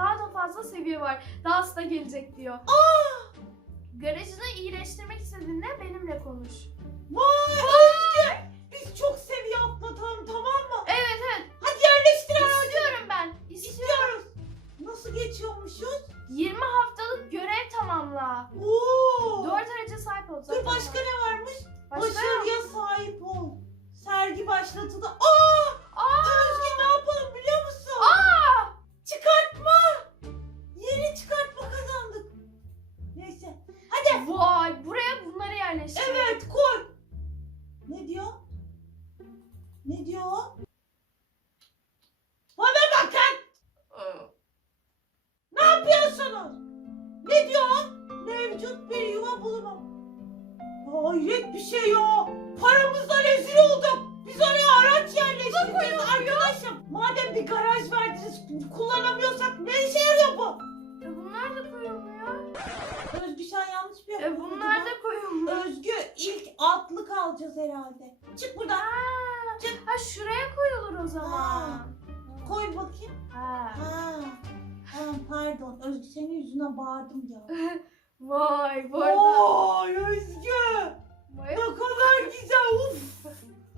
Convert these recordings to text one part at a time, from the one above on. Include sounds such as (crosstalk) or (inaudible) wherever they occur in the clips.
daha da fazla seviye var. Dahası da gelecek diyor. Garajını iyileştirmek istediğinde benimle konuş. Vay Özgü. Biz çok seviye atlatalım tamam mı? Evet evet Hadi yerleştir aracı. istiyorum ben. İstiyorum. İstiyoruz. Nasıl geçiyormuşuz? 20 haftalık görev tamamla. Oo. 4 araca sahip ol. Dur başka ne varmış? Başka Başarıya sahip ol. Sergi başlatıldı. Aa! Aa! Özgü ne yapalım biliyor musun? Aa! Çıkartma. Vay buraya bunları yerleştir. Evet koy. Ne diyor? Ne diyor? Bana bakın. Ne yapıyorsunuz? Ne diyor? Mevcut bir yuva bulamam. Hayret bir şey ya. Paramızla rezil olduk. Biz oraya araç yerleştireceğiz arkadaşım. Madem bir garaj verdiniz kullanamıyorsak ne işe yarıyor bu? Özgü sen yanlış bir E bunlar da koyulmuyor. Özgü ilk altlık alacağız herhalde. Çık buradan. Ha, ha şuraya koyulur o zaman. Koy bakayım. Ha. Ha. Ha, pardon. Özgü senin yüzünden bağırdım ya. (laughs) Vay bu arada. Vay Özgü. Vay, Ne kadar güzel. Uf.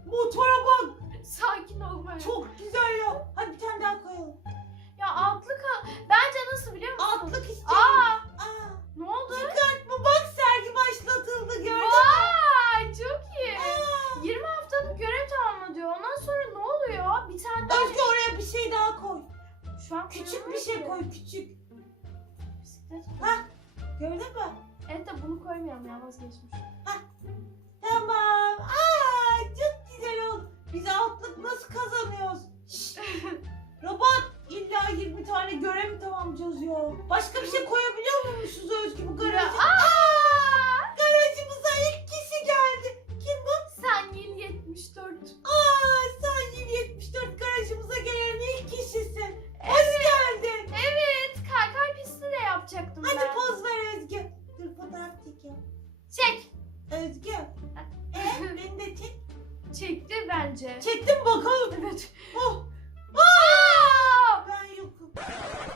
Motora bak. sakin ol böyle. Çok güzel ya. Hadi bir tane daha koyalım. Ya altlık al. Bence nasıl biliyor Çek. Özgü. (laughs) E, beni de çek. Çekti bence. Çektim bakalım. Evet. Oh, Aa! ben yokum.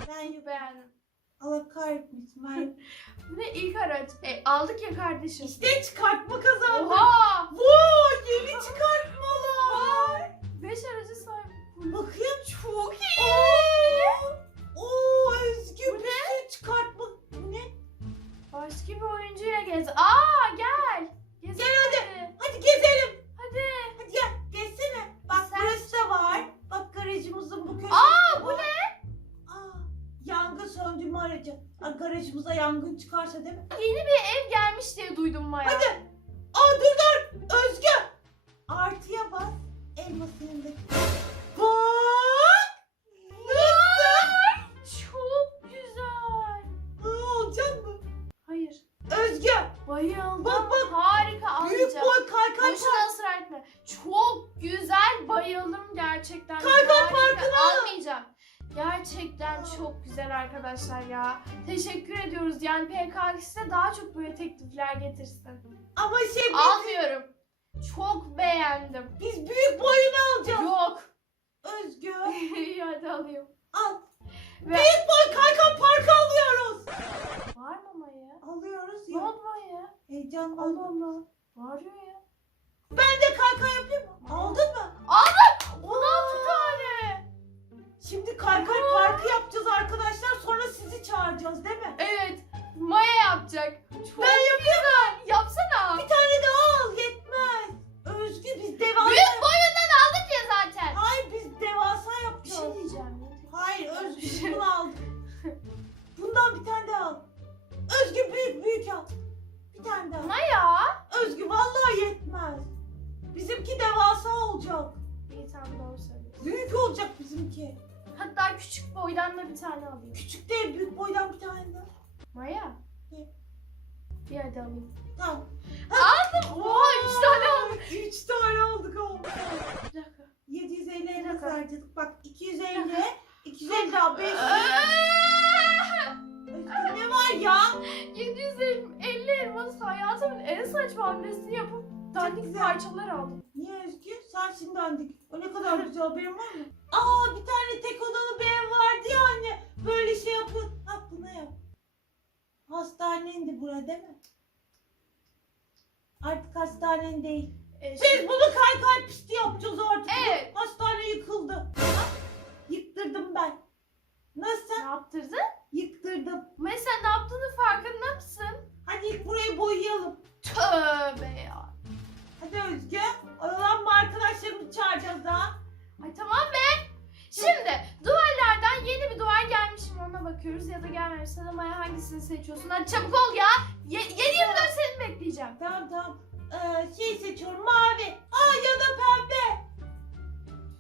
Ben yokum. Beğendim. Allah kahretmesin ben (laughs) Bu ne ilk araç? E, aldık ya kardeşim. İşte çıkartma kazandım. Oha! Garajımıza yangın çıkarsa değil mi? Yeni bir ev gelmiş diye duydum Maya. Hadi. Aa dur dur. Özgü. Artıya bas. Elmasının yanındaki. Arkadaşlar ya. Teşekkür ediyoruz. Yani PKX'de daha çok böyle teklifler getirsin. Ama şey biz, Almıyorum. Çok beğendim. biz büyük boyunu alacağız. Yok. Özgü. (laughs) İyi hadi alayım. Al. Ve- Büyük boy kaykay parkı alıyoruz. Var mı Maya? Alıyoruz Ne ya. oldu Maya? Heyecan Allah aldım. Allah. Bağırıyor ya. Ben de kaykay yapayım mı? Aldın mı? Aldım. Oo. 16 tane. Şimdi kaykay Aa. parkı yapacağız arkadaşlar. Sonra sizi çağıracağız değil mi? Evet. Maya yapacak. Çok Ben yapayım güzel. Yapsana. Bir tane daha al yetmez. Özgü biz devasa... Büyük boyundan aldık ya zaten. Hayır biz devasa Bir yapacağız. şey diyeceğim. Hayır Özgü biz bunu aldık. Bundan bir tane daha al. Özgü büyük büyük al. Bir tane daha. Maya. Özgü vallahi yetmez. Bizimki devasa olacak. İyi tamam doğru söylüyorsun. Büyük olacak bizimki. Hatta küçük boydan da bir tane alayım. Küçük değil büyük boydan bir tane daha. Maya. Ne? Bir hadi alayım. Tamam. Aldım. Oha üç tane aldım. Üç tane aldık oldu. Bir dakika. 750 lira dakika. harcadık. Bak 250, 250 daha 500. ne var ya? 750 elması hayatımın en saçma hamlesini yapıp dandik güzel. parçalar aldım. Niye Özgü? Sen şimdi andik. O ne kadar güzel haberin var mı? Aa bir tane tek odalı bir ev vardı ya anne. Böyle şey yapıyor. Aklına yap. Hastanendi bura değil mi? Artık hastanen değil. Ee, Biz şimdi- bunu kay kay pisti yapacağız artık. Evet. Hastane yıkıldı. Ha? Yıktırdım ben. Nasıl? Ne yaptırdın? Yıktırdım. Mesela ne yaptığını farkında ya da gelmemiş. Sen Maya hangisini seçiyorsun? Hadi çabuk ol ya. Ye 7 24 seni bekleyeceğim. Tamam tamam. Ee, şey seçiyorum mavi. Aa ya da pembe.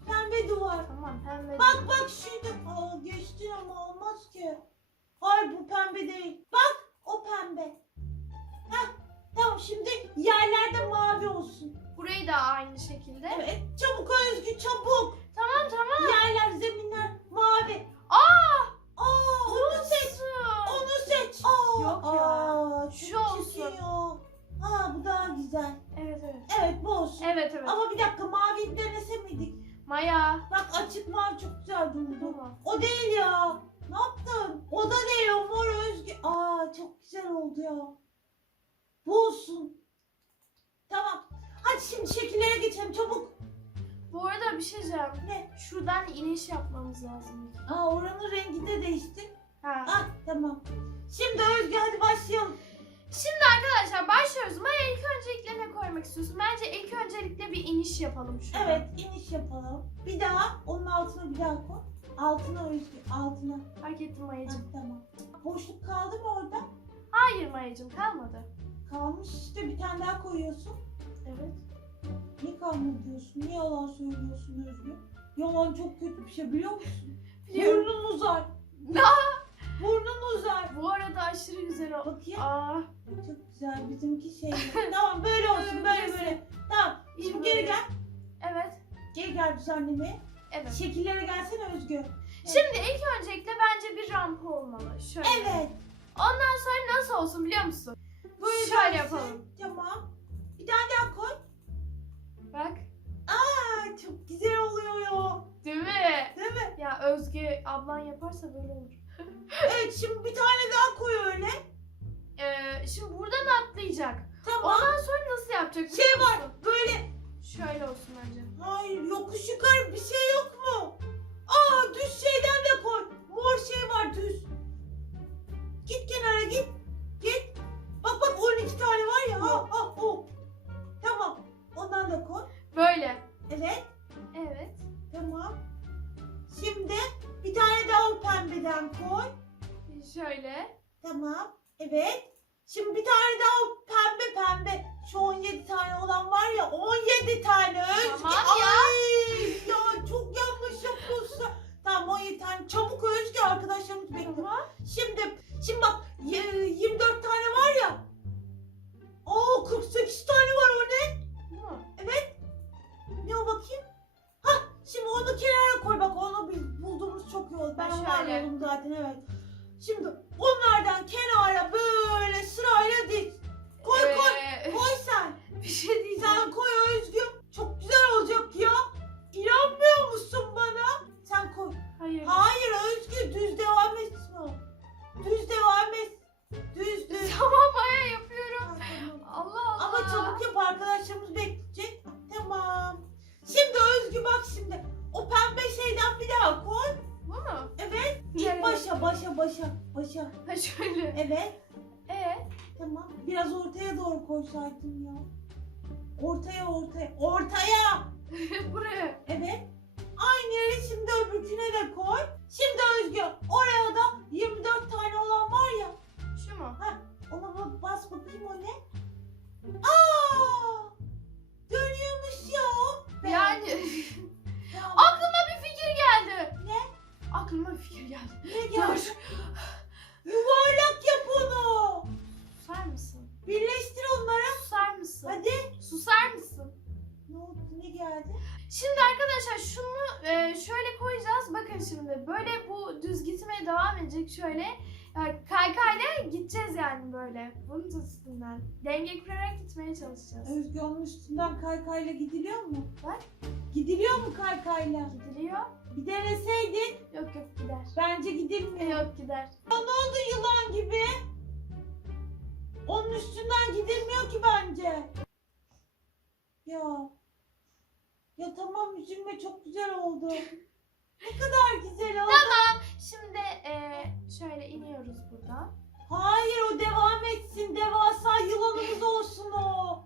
Pembe duvar. Tamam pembe. Bak bak şurada. Aa geçtin ama olmaz ki. Hayır bu pembe değil. Bak o pembe. Heh, tamam şimdi yerlerde mavi olsun. Burayı da aynı şekilde. Evet çabuk Özgü çabuk. Tamam tamam. Yerler zeminler mavi. Aa! Aa onu seç. Seç. Aa, Yok ya. Aa, Şu çok olsun. çekiyor. Ha bu daha güzel. Evet evet. Evet bu olsun. Evet evet. Ama bir dakika mavi denese miydik? Maya. Bak açık mavi çok güzel durdu. Tamam. O değil ya. Ne yaptın? O da değil o mor özgü. Aa çok güzel oldu ya. Bu olsun. Tamam. Hadi şimdi şekillere geçelim çabuk. Bu arada bir şey diyeceğim. Ne? Şuradan iniş yapmamız lazım. Aa oranın rengi de değişti. Ha. Ah tamam. Şimdi Özgü hadi başlayalım. Şimdi arkadaşlar başlıyoruz. Maya ilk öncelikle ne koymak istiyorsun? Bence ilk öncelikle bir iniş yapalım şurada. Evet iniş yapalım. Bir daha onun altına bir daha koy. Altına Özgü altına. Fark ettim Maya'cığım. tamam. Boşluk kaldı mı orada? Hayır Maya'cığım kalmadı. Kalmış işte bir tane daha koyuyorsun. Evet. Niye kalmadı diyorsun? Niye yalan söylüyorsun Özgü? Yalan çok kötü bir şey biliyor musun? Biliyorum. Burnun uzar. (laughs) Ne? Burnun uzar. Bu arada aşırı güzel oldu. Bakayım. Aa, Çok güzel bizimki şey. (laughs) tamam böyle olsun böyle böyle. Tamam. Şimdi geri gel. evet. Geri gel düzenlemeye. Evet. Şekillere gelsene Özgü. Şimdi ilk öncelikle bence bir rampa olmalı. Şöyle. Evet. Ondan sonra nasıl olsun biliyor musun? Böyle Şöyle yapalım. Tamam. Bir tane daha koy. Bak. Aa, çok güzel oluyor ya. Değil mi? Değil mi? Ya Özge ablan yaparsa böyle olur. Evet şimdi bir tane daha koy öyle. Ee, şimdi buradan atlayacak. Tamam. Ondan sonra nasıl yapacak? biliyor Şey var musun? böyle. Şöyle olsun bence. Hayır yokuş yukarı bir şey doğru koysaydın ya. Ortaya ortaya. Ortaya. (laughs) buraya. Evet. Aynı yere şimdi öbürküne de koy. Şimdi Özgü oraya da 24 tane olan var ya. Şu mu? Ona ba- bas bakayım o ne? Aa! Dönüyormuş ya o. Yani Tamam. (laughs) aklıma bir fikir geldi. Ne? Aklıma bir fikir geldi. Ne geldi? Dur. Yuvarlak yap onu. Susar mısın? Birleştir onları. Susar mısın? Hadi. Susar mısın? Ne oldu? Ne geldi? Şimdi arkadaşlar şunu e, şöyle koyacağız. Bakın şimdi böyle bu düz gitmeye devam edecek şöyle. Ya, kaykayla gideceğiz yani böyle. Bunun üstünden. Denge kurarak gitmeye çalışacağız. Özgü onun üstünden kaykayla gidiliyor mu? Bak. Gidiliyor mu kaykayla? Gidiliyor. Bir deneseydin. Yok yok gider. Bence gidilmiyor. Yok gider. Ya ne oldu yılan gibi? Onun üstünden gidilmiyor ki bence. Ya. Ya tamam üzülme çok güzel oldu. Ne kadar güzel oldu. Şimdi eee, şöyle iniyoruz buradan. Hayır o devam etsin. Devasa yılanımız olsun o.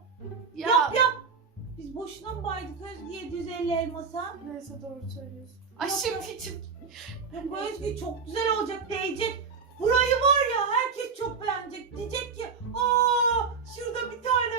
Ya, Yap yap. Biz boşuna mı baydık Özgü 750 elmasa? neyse doğru söylüyorsun. Ay Yok, şimdi bu çok güzel olacak değecek. Burayı var ya herkes çok beğenecek. Diyecek ki aa şurada bir tane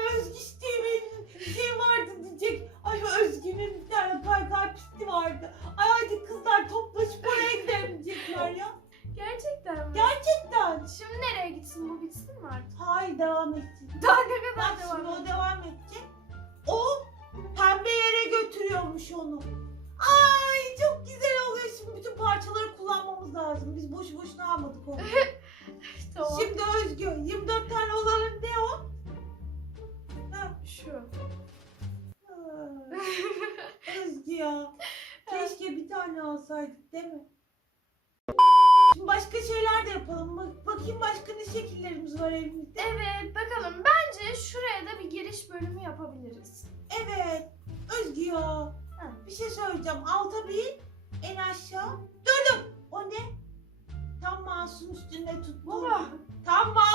Bir şey söyleyeceğim. Alta bir, en aşağı. Durdum. O ne? Tam mouse'un üstüne tuttun. Baba. Tam mouse'un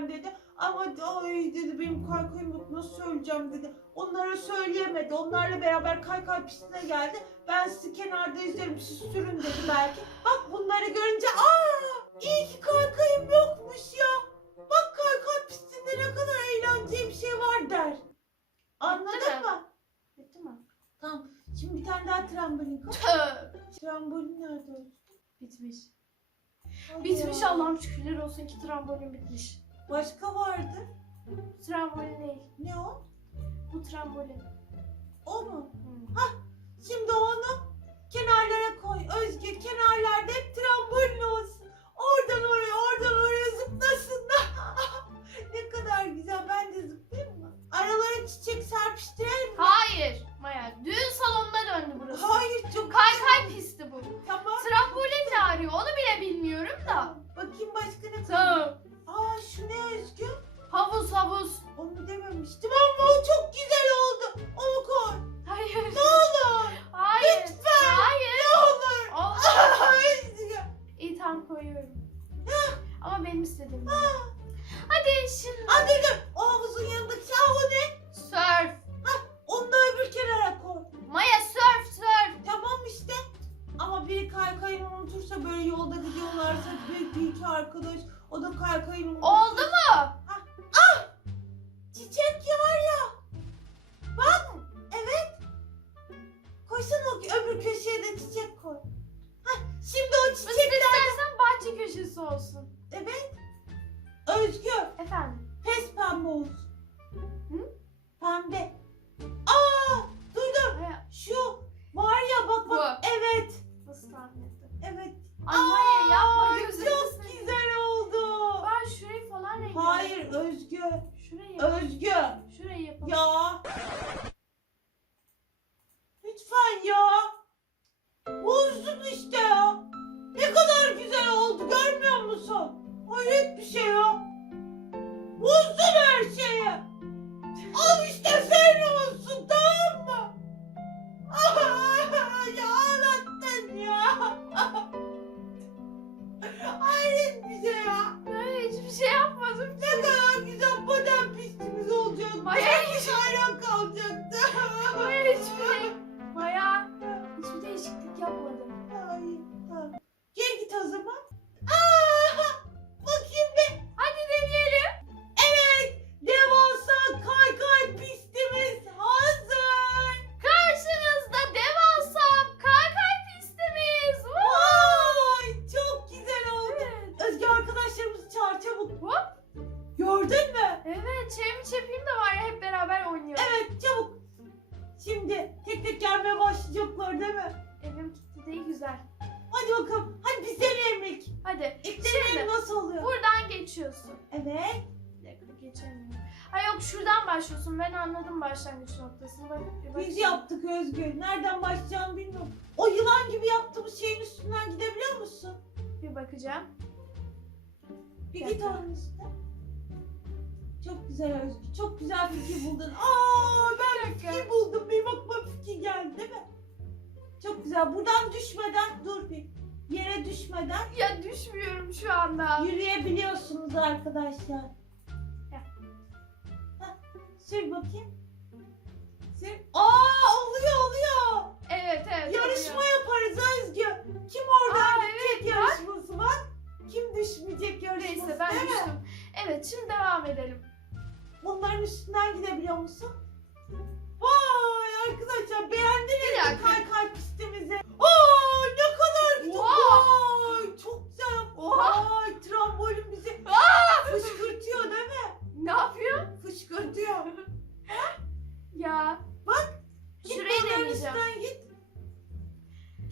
sizden dedi. Ama ay dedi benim kaykayım yok nasıl söyleyeceğim dedi. Onlara söyleyemedi. Onlarla beraber kaykay pistine geldi. Ben sizi kenarda izlerim siz sürün dedi belki. Bak bunları görünce aa iyi ki kaykayım yokmuş ya. Bak kaykay pistinde ne kadar eğlenceli bir şey var der. Anladın mı? Bitti mi? Tamam. Şimdi bir tane daha trambolin koy. Trambolin nerede? Bitmiş. Ay Bitmiş ya. Allah'ım şükürler olsun ki trambolin bitmiş. Başka vardı. Trambolin değil. Ne o? Bu trambolin. O mu? Hmm. Şimdi onu kenarlara koy. Özgür kenarlarda hep trambolin olsun. Oradan oraya, oradan oraya geçiş yapayım da var ya hep beraber oynayalım. Evet çabuk. Şimdi tek tek gelmeye başlayacaklar değil mi? Evim gitti değil güzel. Hadi bakalım. Hadi biz deneyelim Hadi. İlk deneyim nasıl oluyor? Buradan geçiyorsun. Evet. Bir dakika geçemiyorum. Ay yok şuradan başlıyorsun. Ben anladım başlangıç noktasını. Bak. Biz yaptık Özgür. Nereden başlayacağını bilmiyorum. O yılan gibi yaptığımız şeyin üstünden gidebiliyor musun? Bir bakacağım. Bir, bir git onun üstüne. Çok güzel Özgür. Çok güzel fikir buldun. Aa ben fikir buldum. Bir bakma fikir geldi değil mi? Çok güzel. Buradan düşmeden dur bir. Yere düşmeden Ya düşmüyorum şu anda. yürüyebiliyorsunuz arkadaşlar. Hah, Sür bakayım. Sür. Aa oluyor oluyor. Evet evet. Yarışma oluyor. yaparız Özgü. Kim oradan Aa, gidecek yarışması var? Kim düşmeyecek yarışması Neyse ben değil mi? düştüm. Evet şimdi devam edelim. Bunların üstünden gidebiliyor musun? Vay arkadaşlar beğendiniz mi kay kay pistimizi? Aa ne kadar güzel. Vay çok güzel. Vay trambolin bizi fışkırtıyor değil mi? Ne yapıyor? Fışkırtıyor. (laughs) Ya. Git Şurayı deneyeceğim. git.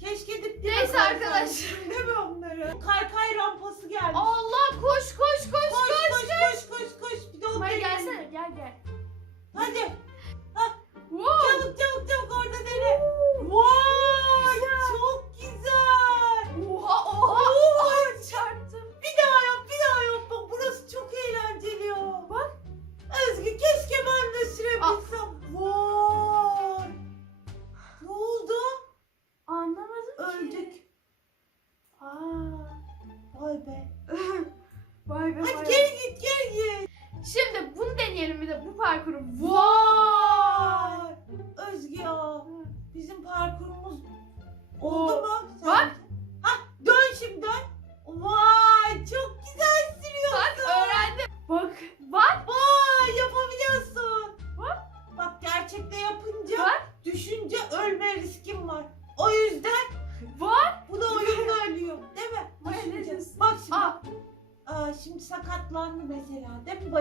Keşke dip dibe Neyse arkadaşlar. Değil mi onları? Kay kay rampası gelmiş. Allah koş koş koş Koş koş. koş koş koş koş. Deneyelim. gelsene gel gel. Hadi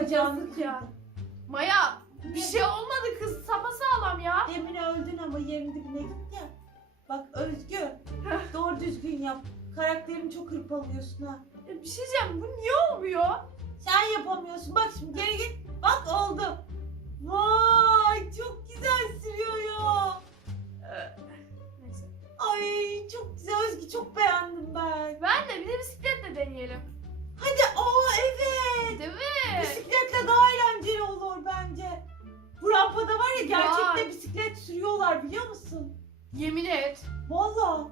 Yazık ya. Maya bir şey olmadı kız sapasağlam ya. Demin öldün ama yerin dibine gitti ya. Bak Özgü. doğru düzgün yap. Karakterini çok hırpalıyorsun ha. E, Bir şey diyeceğim bu niye olmuyor? Sen yapamıyorsun. Bak şimdi geri git. Bak oldu. Vay çok güzel sürüyor ya. Neyse. Ay çok güzel Özgü çok beğendim ben. Ben de bir de bisikletle deneyelim. Hadi aa evet. Değil mi? Bisikletle daha eğlenceli olur bence. Bu rampada var ya gerçekte Vay. bisiklet sürüyorlar biliyor musun? Yemin et. Valla.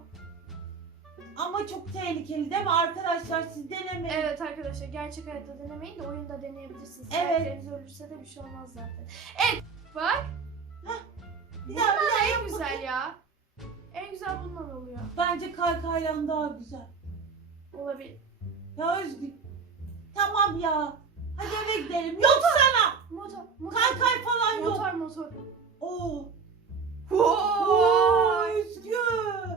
Ama çok tehlikeli değil mi arkadaşlar siz denemeyin. Evet arkadaşlar gerçek hayatta denemeyin de oyunda deneyebilirsiniz. Evet. Karakteriniz ölürse de bir şey olmaz zaten. Evet. Bak. Bir Bunlar daha, bir daha en yap güzel bakayım. ya. En güzel bundan oluyor. Bence kaykaylan daha güzel. Olabilir. Ya Özgür. Tamam ya. Hadi eve gidelim. Yok sana. Motor. Motor. Kaykay falan yok. Motor motor. Oo. Vay. Vay Özgür.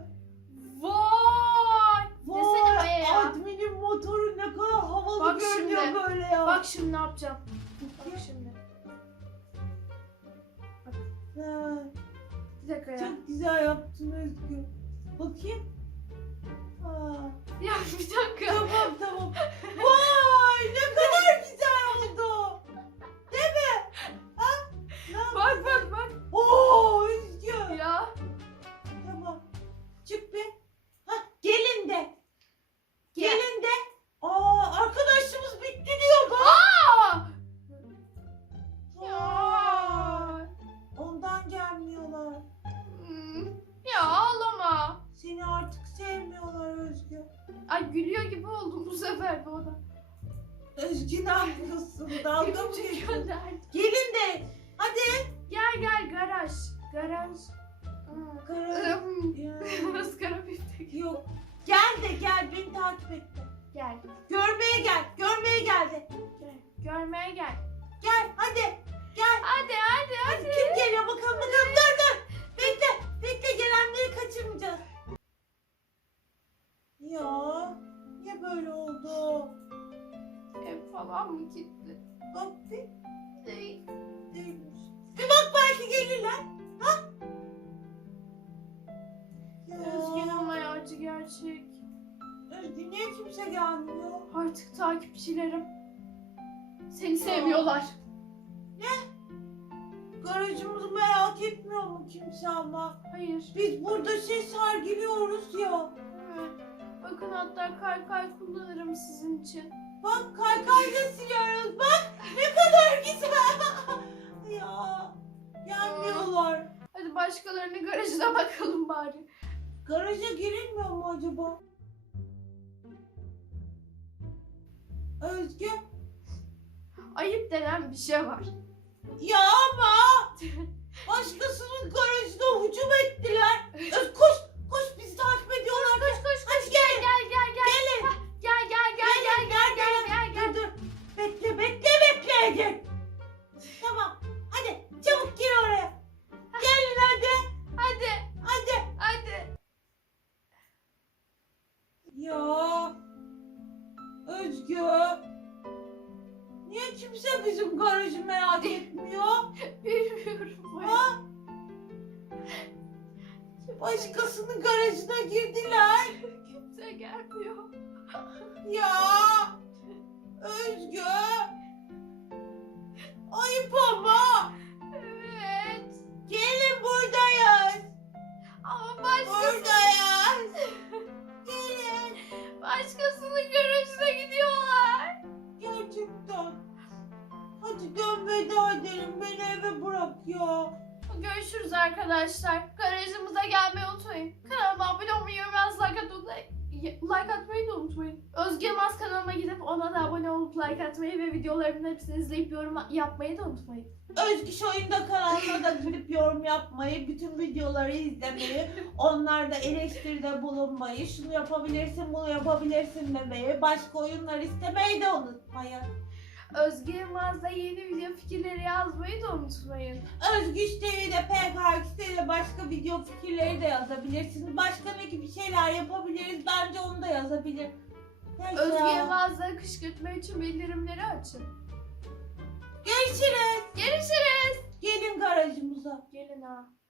Vay. Desene Maya ya. Admin'in motoru ne kadar havalı Bak görünüyor şimdi. böyle ya. Bak şimdi ne yapacağım. Bak şimdi. Ha, Bir dakika ya. çok güzel yaptın Özgür. Bakayım. Ya bir dakika. tamam tamam. (laughs) garaj. Garaj. Aa. Kara. Im. (laughs) Ya, biftek. Yok. Gel de gel beni takip et de. Gel. Görmeye gel. Görmeye geldi. Gel. Görmeye gel. Gel hadi. Gel. Hadi hadi hadi. Kim geliyor bakalım bakalım. Dur dur. Bekle. Bekle gelenleri kaçırmayacağız. Ya. Niye böyle oldu? Ev falan mı gitti? Bak bir Değil. değilmiş. Bir bak belki gelirler. Ha? Ya. Özgün ama acı gerçek. Özgür niye kimse gelmiyor? Artık takipçilerim seni sevmiyorlar. Garajımızı merak etmiyor mu kimse ama? Hayır. Biz burada şey sergiliyoruz ya. Evet. Bakın hatta kay kay kullanırım sizin için. Bak kaykayla siliyoruz. Bak ne kadar güzel. (laughs) ya gelmiyorlar. Hadi başkalarının garajına (laughs) bakalım bari. Garaja girilmiyor mu acaba? Özgü. Ayıp denen bir şey var. Ya ama başkasının garajına hücum ettiler. Öz koş koş bizi takip ediyorlar. Koş koş Hadi koş. gel. Gel gel gel. Gelin. Gel gel gel gel gel gel gel gel. Dur dur. Bekle bekle bekle gel. Oraya. Gelin hadi. Hadi Hadi. hadi. Ya. Özgü. Niye kimse bizim garajı merak etmiyor? (laughs) Bilmiyorum. Ha? Başkasının garajına girdiler. Kimse gelmiyor. Ya. Özgü. Hadi dön veda edelim. Beni eve bırak ya. Görüşürüz arkadaşlar. Garajımıza gelmeyi unutmayın. Kanalıma abone olmayı, yorumlarınızı like atmayı, like atmayı da unutmayın. Özge Yılmaz kanalına gidip ona da abone olup like atmayı ve videolarımın hepsini izleyip yorum yapmayı da unutmayın. Özgü Şoyunda kanalına da gidip yorum yapmayı, bütün videoları izlemeyi, onlarda eleştiride bulunmayı, şunu yapabilirsin, bunu yapabilirsin demeyi, başka oyunlar istemeyi de unutmayın. Özge Yılmaz'da yeni video fikirleri yazmayı da unutmayın. Özgüç TV'de PKX'de de başka video fikirleri de yazabilirsiniz. Başka ne gibi şeyler yapabiliriz bence onu da yazabilir. Neyse Özge ya. Yılmaz'da kışkırtma için bildirimleri açın. Görüşürüz. Görüşürüz. Gelin garajımıza. Gelin ha.